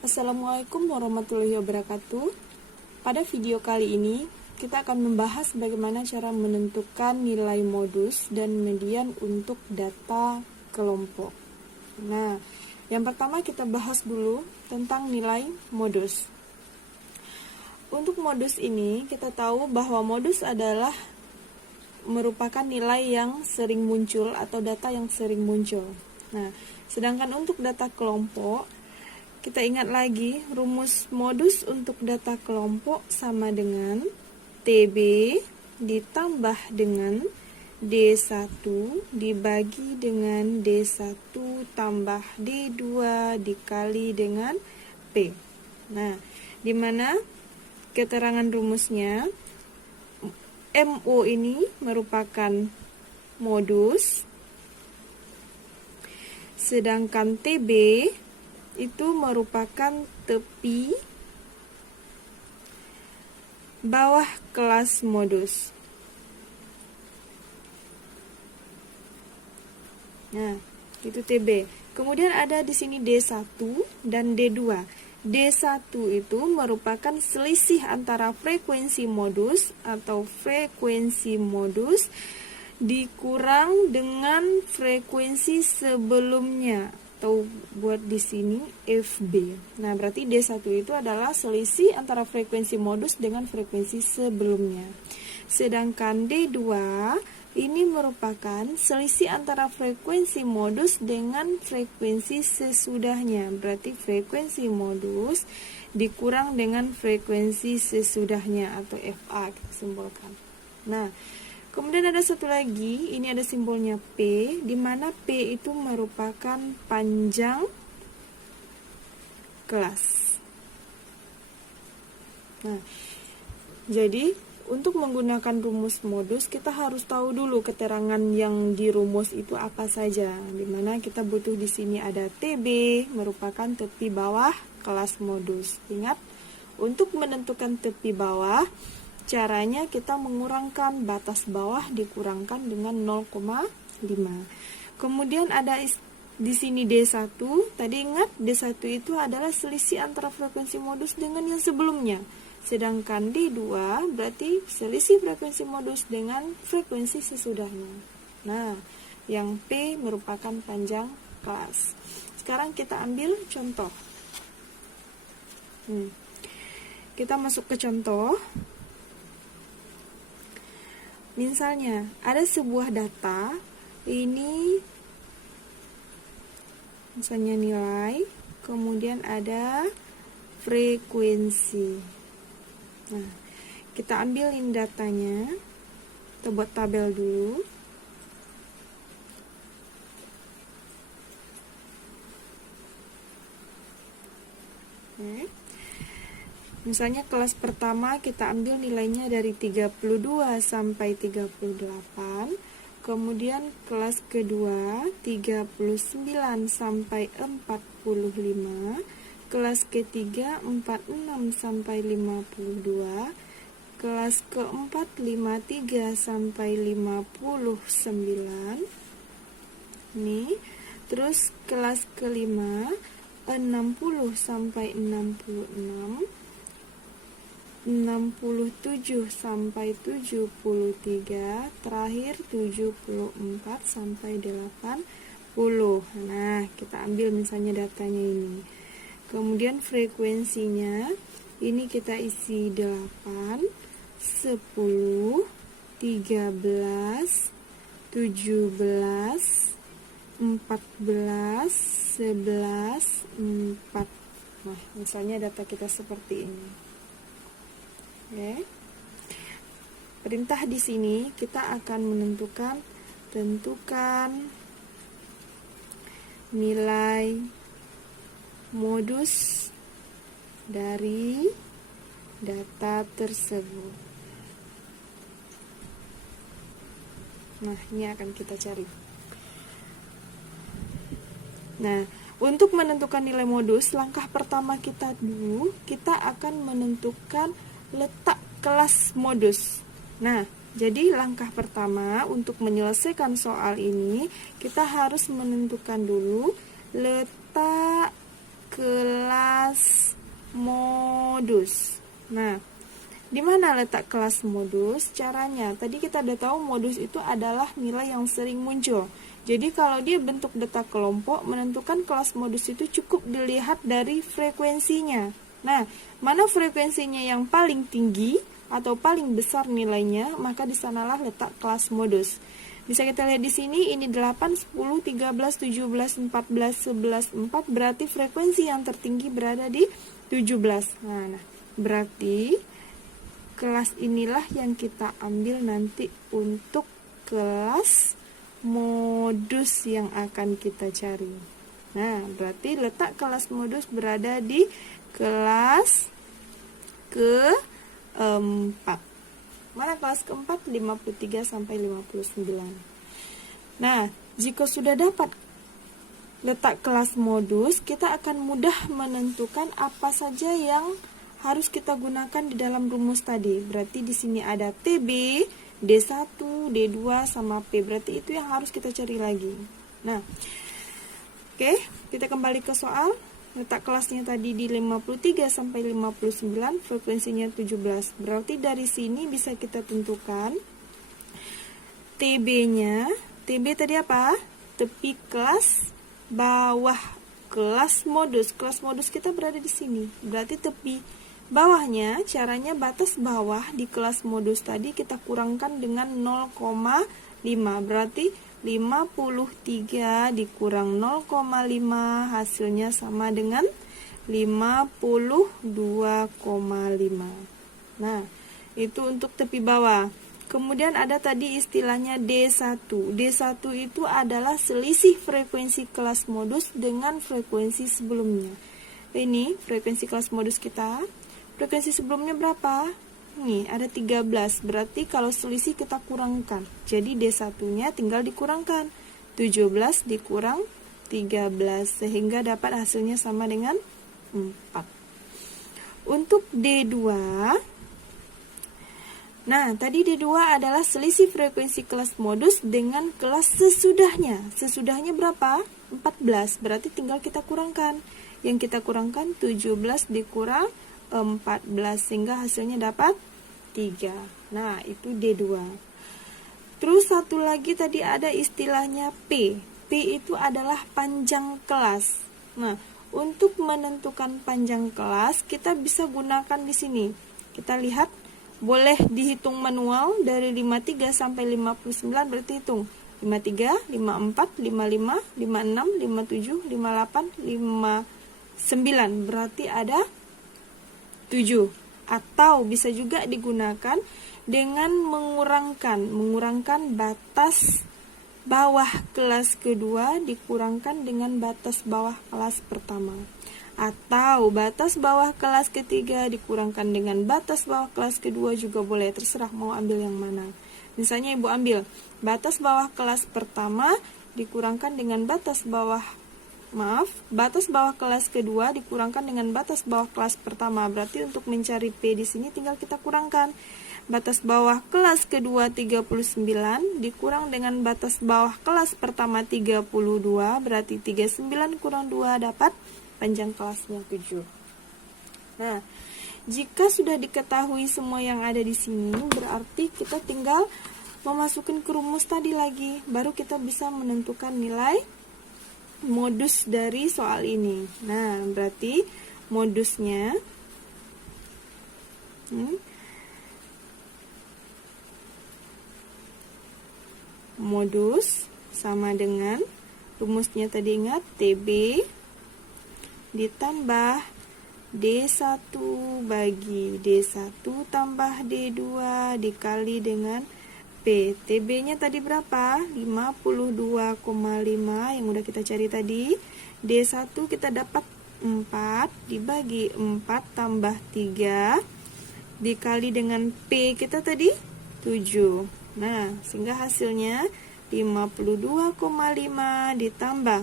Assalamualaikum warahmatullahi wabarakatuh. Pada video kali ini, kita akan membahas bagaimana cara menentukan nilai modus dan median untuk data kelompok. Nah, yang pertama kita bahas dulu tentang nilai modus. Untuk modus ini, kita tahu bahwa modus adalah merupakan nilai yang sering muncul atau data yang sering muncul. Nah, sedangkan untuk data kelompok, kita ingat lagi, rumus modus untuk data kelompok sama dengan TB ditambah dengan D1 dibagi dengan D1 tambah D2 dikali dengan P. Nah, di mana keterangan rumusnya MO ini merupakan modus, sedangkan TB itu merupakan tepi bawah kelas modus. Nah, itu TB. Kemudian ada di sini D1 dan D2. D1 itu merupakan selisih antara frekuensi modus atau frekuensi modus dikurang dengan frekuensi sebelumnya, atau buat di sini FB. Nah, berarti D1 itu adalah selisih antara frekuensi modus dengan frekuensi sebelumnya. Sedangkan D2 ini merupakan selisih antara frekuensi modus dengan frekuensi sesudahnya. Berarti frekuensi modus dikurang dengan frekuensi sesudahnya atau FA kita simbolkan. Nah, kemudian ada satu lagi, ini ada simbolnya P, di mana P itu merupakan panjang kelas. Nah, jadi untuk menggunakan rumus modus, kita harus tahu dulu keterangan yang di rumus itu apa saja. Di mana kita butuh di sini ada TB, merupakan tepi bawah kelas modus. Ingat, untuk menentukan tepi bawah, caranya kita mengurangkan batas bawah dikurangkan dengan 0,5. Kemudian ada di sini D1. Tadi ingat D1 itu adalah selisih antara frekuensi modus dengan yang sebelumnya. Sedangkan D2 berarti selisih frekuensi modus dengan frekuensi sesudahnya. Nah, yang P merupakan panjang kelas. Sekarang kita ambil contoh. Kita masuk ke contoh. Misalnya, ada sebuah data, ini misalnya nilai, kemudian ada frekuensi. Nah, kita ambilin datanya, kita buat tabel dulu. Misalnya kelas pertama kita ambil nilainya dari 32 sampai 38. Kemudian kelas kedua 39 sampai 45. Kelas ketiga 46 sampai 52. Kelas keempat 53 sampai 59. Nih, terus kelas kelima 60 sampai 66. 67 sampai 73, terakhir 74 sampai 80. Nah, kita ambil misalnya datanya ini. Kemudian frekuensinya ini kita isi 8, 10, 13, 17, 14, 11, 4. Nah, misalnya data kita seperti ini. Oke. Perintah di sini kita akan tentukan nilai modus dari data tersebut. Nah, ini akan kita cari. Nah, untuk menentukan nilai modus, langkah pertama kita dulu, kita akan menentukan letak kelas modus. Nah, jadi langkah pertama untuk menyelesaikan soal ini, kita harus menentukan dulu letak kelas kelas modus. Nah, di mana letak kelas modus? Caranya, tadi kita udah tahu modus itu adalah nilai yang sering muncul. Jadi kalau dia bentuk data kelompok, menentukan kelas modus itu cukup dilihat dari frekuensinya. Nah, mana frekuensinya yang paling tinggi atau paling besar nilainya, maka di sanalah letak kelas modus. Bisa kita lihat di sini, ini 8, 10, 13, 17, 14, 11, 4, berarti frekuensi yang tertinggi berada di 17. Nah, berarti kelas inilah yang kita ambil nanti untuk kelas modus yang akan kita cari. Nah, berarti letak kelas modus berada di kelas keempat. Mana kelas keempat? 53 sampai 59. Nah, jika sudah dapat letak kelas modus, kita akan mudah menentukan apa saja yang harus kita gunakan di dalam rumus tadi. Berarti di sini ada TB, D1, D2 sama P. Berarti itu yang harus kita cari lagi. Nah, oke, kita kembali ke soal. Letak kelasnya tadi di 53 sampai 59, frekuensinya 17. Berarti dari sini bisa kita tentukan TB-nya. TB tadi apa? Tepi kelas bawah kelas modus. Kelas modus kita berada di sini. Berarti tepi bawahnya, caranya batas bawah di kelas modus tadi kita kurangkan dengan 0,5. Berarti 53 dikurang 0,5 hasilnya sama dengan 52,5. Nah, itu untuk tepi bawah. Kemudian ada tadi istilahnya D1. D1 itu adalah selisih frekuensi kelas modus dengan frekuensi sebelumnya. Ini frekuensi kelas modus kita. Frekuensi sebelumnya berapa? Nih, ada 13. Berarti kalau selisih kita kurangkan. Jadi D1-nya tinggal dikurangkan. 17 dikurang 13. Sehingga dapat hasilnya sama dengan 4. Untuk D2, nah, tadi D2 adalah selisih frekuensi kelas modus dengan kelas sesudahnya. Sesudahnya berapa? 14. Berarti tinggal kita kurangkan. Yang kita kurangkan 17 dikurang 14. Sehingga hasilnya dapat 3. Nah, itu D2. Terus satu lagi tadi ada istilahnya P. P itu adalah panjang kelas. Nah, untuk menentukan panjang kelas, kita bisa gunakan di sini. Kita lihat, boleh dihitung manual dari 53 sampai 59, berarti hitung 53, 54, 55, 56, 57, 58, 59. Berarti ada 7. Atau bisa juga digunakan dengan mengurangkan batas bawah kelas kedua dikurangkan dengan batas bawah kelas pertama. Atau batas bawah kelas ketiga dikurangkan dengan batas bawah kelas kedua juga boleh, terserah mau ambil yang mana. Misalnya Ibu ambil batas bawah kelas pertama dikurangkan dengan batas bawah kelas kedua dikurangkan dengan batas bawah kelas pertama. Berarti untuk mencari P di sini tinggal kita kurangkan. Batas bawah kelas kedua 39 dikurang dengan batas bawah kelas pertama 32, berarti 39 kurang 2 dapat panjang kelasnya 7. Nah, jika sudah diketahui semua yang ada di sini, berarti kita tinggal memasukkan ke rumus tadi lagi, baru kita bisa menentukan nilai modus dari soal ini. Nah, berarti modusnya modus sama dengan rumusnya tadi, ingat TB ditambah D1 bagi D1 tambah D2 dikali dengan P. TB-nya tadi berapa? 52,5 yang udah kita cari tadi. D1 kita dapat 4 dibagi 4 tambah 3 dikali dengan P kita tadi 7. Nah, sehingga hasilnya 52,5 ditambah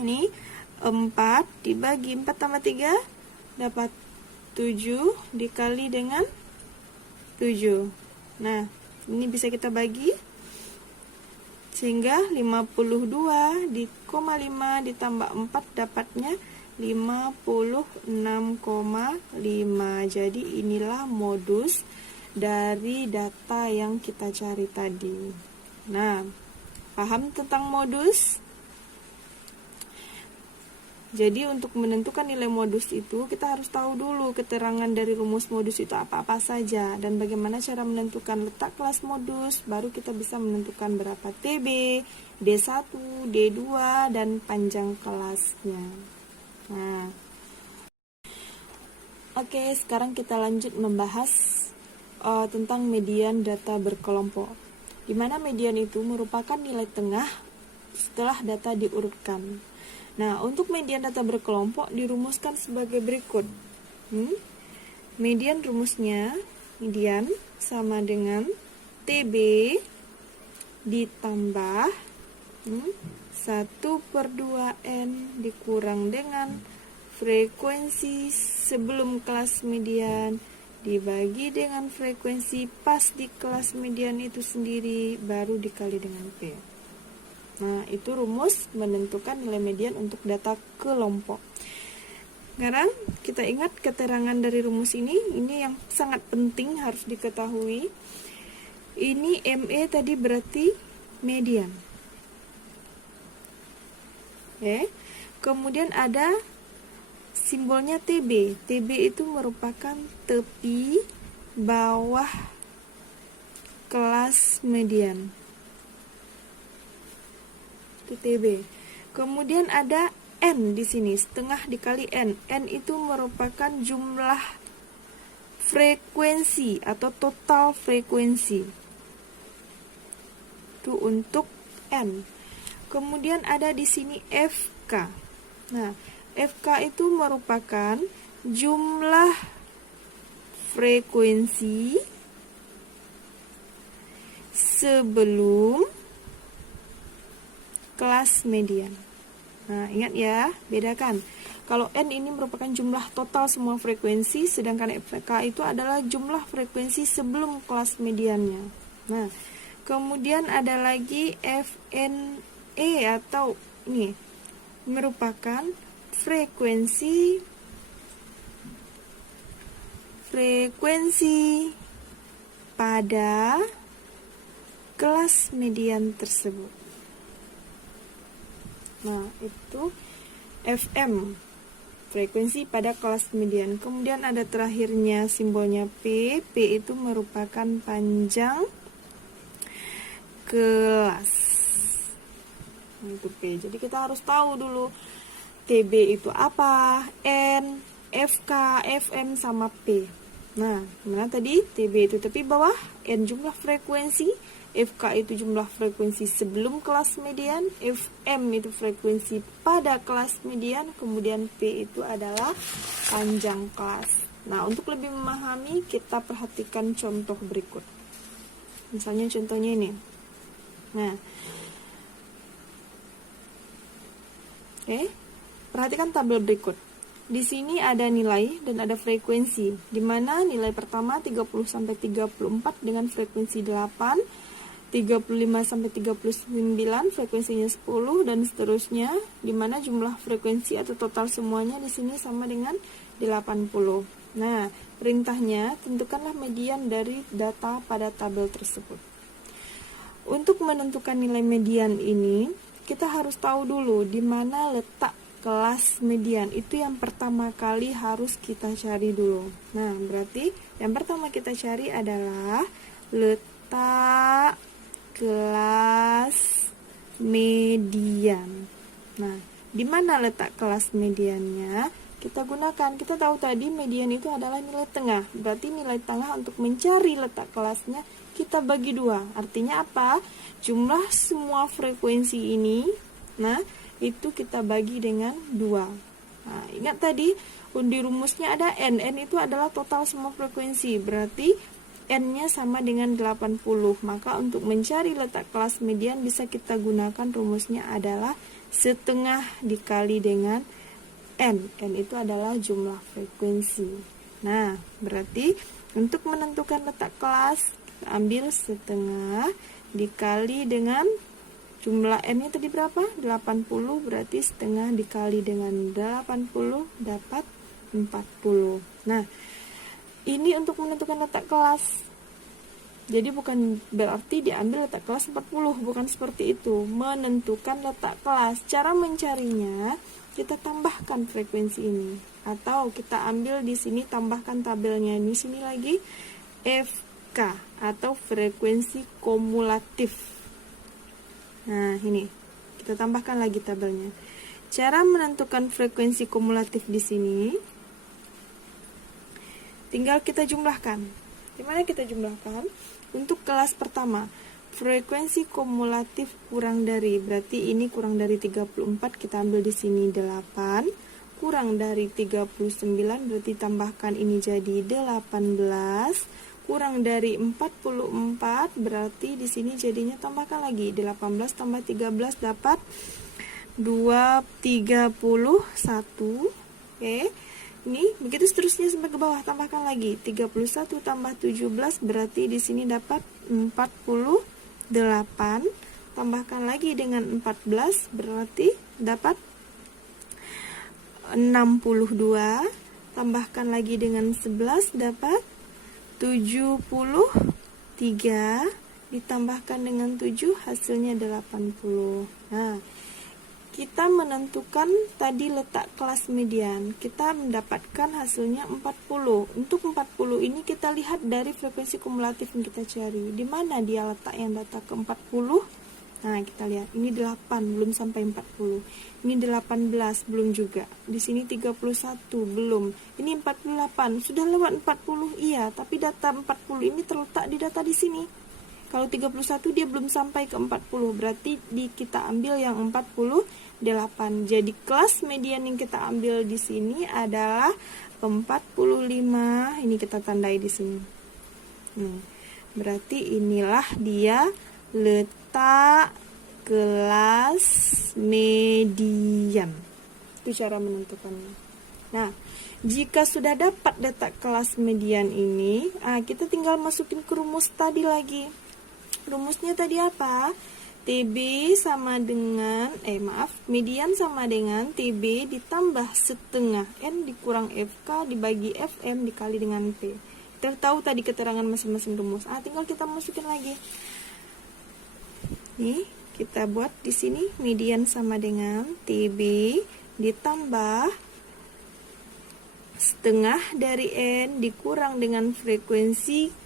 ini 4 dibagi 4 tambah 3 dapat 7 dikali dengan 7. Nah, ini bisa kita bagi sehingga 52,5 ditambah 4 dapatnya 56,5. Jadi inilah modus dari data yang kita cari tadi. Nah, paham tentang modus? Jadi untuk menentukan nilai modus itu kita harus tahu dulu keterangan dari rumus modus itu apa-apa saja dan bagaimana cara menentukan letak kelas modus, baru kita bisa menentukan berapa TB, D1, D2 dan panjang kelasnya. Nah, oke, sekarang kita lanjut membahas tentang median data berkelompok, di mana median itu merupakan nilai tengah setelah data diurutkan. Nah, untuk median data berkelompok dirumuskan sebagai berikut. Median rumusnya, median sama dengan TB ditambah 1/2N dikurang dengan frekuensi sebelum kelas median dibagi dengan frekuensi pas di kelas median itu sendiri, baru dikali dengan P. Nah, itu rumus menentukan nilai median untuk data kelompok. Sekarang kita ingat keterangan dari rumus ini yang sangat penting harus diketahui. Ini ME tadi berarti median. Oke. Kemudian ada simbolnya TB. TB itu merupakan tepi bawah kelas median. Itu TB. Kemudian ada N di sini, setengah dikali N. N itu merupakan jumlah frekuensi atau total frekuensi. Itu untuk N. Kemudian ada di sini FK. Nah, FK itu merupakan jumlah frekuensi sebelum kelas median. Nah, ingat ya, bedakan. Kalau N ini merupakan jumlah total semua frekuensi, sedangkan FK itu adalah jumlah frekuensi sebelum kelas mediannya. Nah, kemudian ada lagi FNE atau ini merupakan frekuensi pada kelas median tersebut. Nah, itu FM, frekuensi pada kelas median. Kemudian ada terakhirnya simbolnya P. P itu merupakan panjang kelas. Nah, itu P. Jadi kita harus tahu dulu TB itu apa, N, FK, FM, sama P. Nah, gimana tadi? TB itu tepi bawah, N jumlah frekuensi, FK itu jumlah frekuensi sebelum kelas median, FM itu frekuensi pada kelas median, kemudian P itu adalah panjang kelas. Nah, untuk lebih memahami, kita perhatikan contoh berikut. Misalnya contohnya ini. Nah, oke, perhatikan tabel berikut. Di sini ada nilai dan ada frekuensi, di mana nilai pertama 30-34 dengan frekuensi 8, 35-39 frekuensinya 10 dan seterusnya, di mana jumlah frekuensi atau total semuanya di sini sama dengan 80. Nah, perintahnya tentukanlah median dari data pada tabel tersebut. Untuk menentukan nilai median ini, kita harus tahu dulu di mana letak kelas median. Itu yang pertama kali harus kita cari dulu. Nah, berarti yang pertama kita cari adalah letak kelas median. Nah, di mana letak kelas mediannya? Kita gunakan. Kita tahu tadi median itu adalah nilai tengah. Berarti nilai tengah untuk mencari letak kelasnya kita bagi dua. Artinya apa? Jumlah semua frekuensi ini, nah, itu kita bagi dengan 2. Nah, ingat tadi di rumusnya ada N. N itu adalah total semua frekuensi. Berarti N-nya sama dengan 80. Maka untuk mencari letak kelas median bisa kita gunakan rumusnya adalah setengah dikali dengan N. N itu adalah jumlah frekuensi. Nah, berarti untuk menentukan letak kelas, kita ambil setengah dikali dengan Jumlah N-nya tadi berapa? 80, berarti setengah dikali dengan 80 dapat 40. Nah, ini untuk menentukan letak kelas. Jadi bukan berarti diambil letak kelas 40, bukan seperti itu. Menentukan letak kelas. Cara mencarinya, kita tambahkan frekuensi ini. Atau kita ambil di sini, tambahkan tabelnya. Di sini lagi FK atau frekuensi kumulatif. Nah, ini kita tambahkan lagi tabelnya. Cara menentukan frekuensi kumulatif di sini, tinggal kita jumlahkan. Dimana kita jumlahkan? Untuk kelas pertama, frekuensi kumulatif kurang dari, berarti ini kurang dari 34, kita ambil di sini 8. Kurang dari 39, berarti tambahkan ini jadi 18. Kurang dari 44, berarti di sini jadinya tambahkan lagi 18 tambah 13 dapat 31. Oke. Ini begitu seterusnya sampai ke bawah, tambahkan lagi 31 tambah 17, berarti di sini dapat 48. Tambahkan lagi dengan 14, berarti dapat 62. Tambahkan lagi dengan 11 dapat 73, ditambahkan dengan 7 hasilnya 80. Nah, kita menentukan tadi letak kelas median, kita mendapatkan hasilnya 40. Untuk 40 ini kita lihat dari frekuensi kumulatif yang kita cari. Di mana dia letak yang data ke 40? Nah, kita lihat, ini 8, belum sampai 40. Ini 18, belum juga. Di sini 31, belum. Ini 48, sudah lewat 40, iya, tapi data 40 ini terletak di data di sini. Kalau 31 dia belum sampai ke 40, berarti kita ambil yang 48. Jadi kelas median yang kita ambil di sini adalah 45. Ini kita tandai di sini. Berarti inilah dia letak kelas median. Itu cara menentukannya. Nah, jika sudah dapat letak kelas median ini, kita tinggal masukin ke rumus tadi lagi. Rumusnya tadi apa? TB sama dengan, median sama dengan TB ditambah setengah N dikurang FK dibagi FM dikali dengan P. Kita tahu tadi keterangan masing-masing rumus. Tinggal kita masukin lagi. Nih, kita buat di sini median sama dengan TB ditambah setengah dari N dikurang dengan frekuensi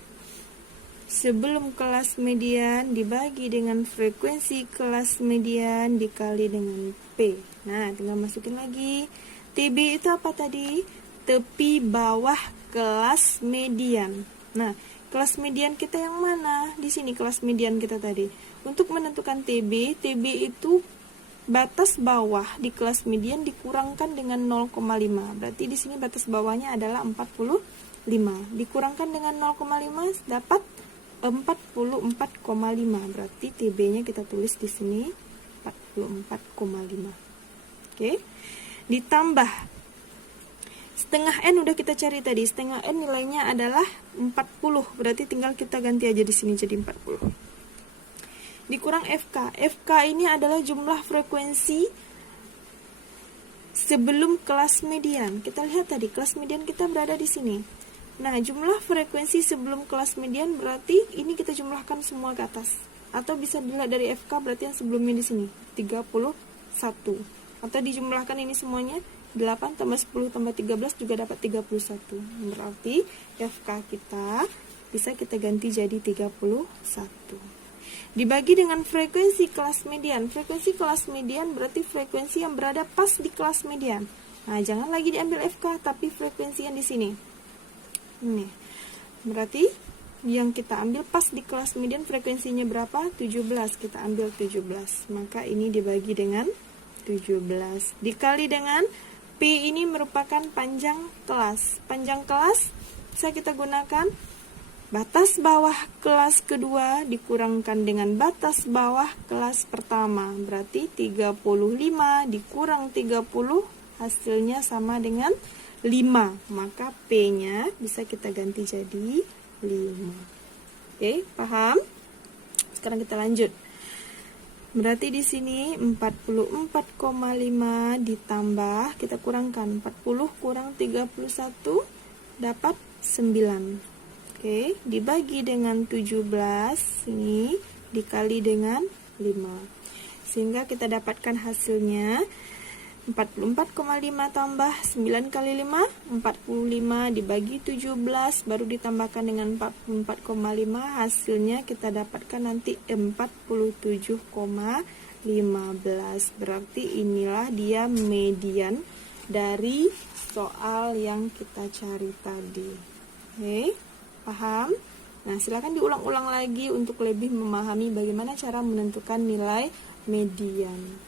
sebelum kelas median dibagi dengan frekuensi kelas median dikali dengan P. Nah, tinggal masukin lagi. TB itu apa tadi? Tepi bawah kelas median. Nah, kelas median kita yang mana? Di sini kelas median kita tadi. Untuk menentukan TB itu batas bawah di kelas median dikurangkan dengan 0,5. Berarti di sini batas bawahnya adalah 45. Dikurangkan dengan 0,5 dapat 44,5. Berarti TB-nya kita tulis di sini 44,5. Oke. Ditambah setengah N udah kita cari tadi. Setengah N nilainya adalah 40. Berarti tinggal kita ganti aja di sini jadi 40. Dikurang FK. FK ini adalah jumlah frekuensi sebelum kelas median. Kita lihat tadi kelas median kita berada di sini. Nah, jumlah frekuensi sebelum kelas median berarti ini kita jumlahkan semua ke atas. Atau bisa dilihat dari FK berarti yang sebelumnya di sini 31. Atau dijumlahkan ini semuanya 8 tambah 10 tambah 13 juga dapat 31. Berarti FK kita bisa kita ganti jadi 31. Dibagi dengan frekuensi kelas median. Frekuensi kelas median berarti frekuensi yang berada pas di kelas median. Nah, jangan lagi diambil FK tapi frekuensi yang di sini. Ini. Berarti yang kita ambil pas di kelas median frekuensinya berapa? 17. Kita ambil 17. Maka ini dibagi dengan 17. Dikali dengan P ini merupakan panjang kelas. Panjang kelas bisa kita gunakan batas bawah kelas kedua dikurangkan dengan batas bawah kelas pertama. Berarti 35 dikurang 30 hasilnya sama dengan 5. Maka P-nya bisa kita ganti jadi 5. Oke, paham? Sekarang kita lanjut. Berarti di sini 44,5 ditambah, kita kurangkan 40 kurang 31 dapat 9. Oke, dibagi dengan 17 ini dikali dengan 5. Sehingga kita dapatkan hasilnya 44,5 tambah 9 kali 5, 45 dibagi 17, baru ditambahkan dengan 44,5, hasilnya kita dapatkan nanti 47,15. Berarti inilah dia median dari soal yang kita cari tadi. Oke, paham? Nah, silakan diulang-ulang lagi untuk lebih memahami bagaimana cara menentukan nilai median.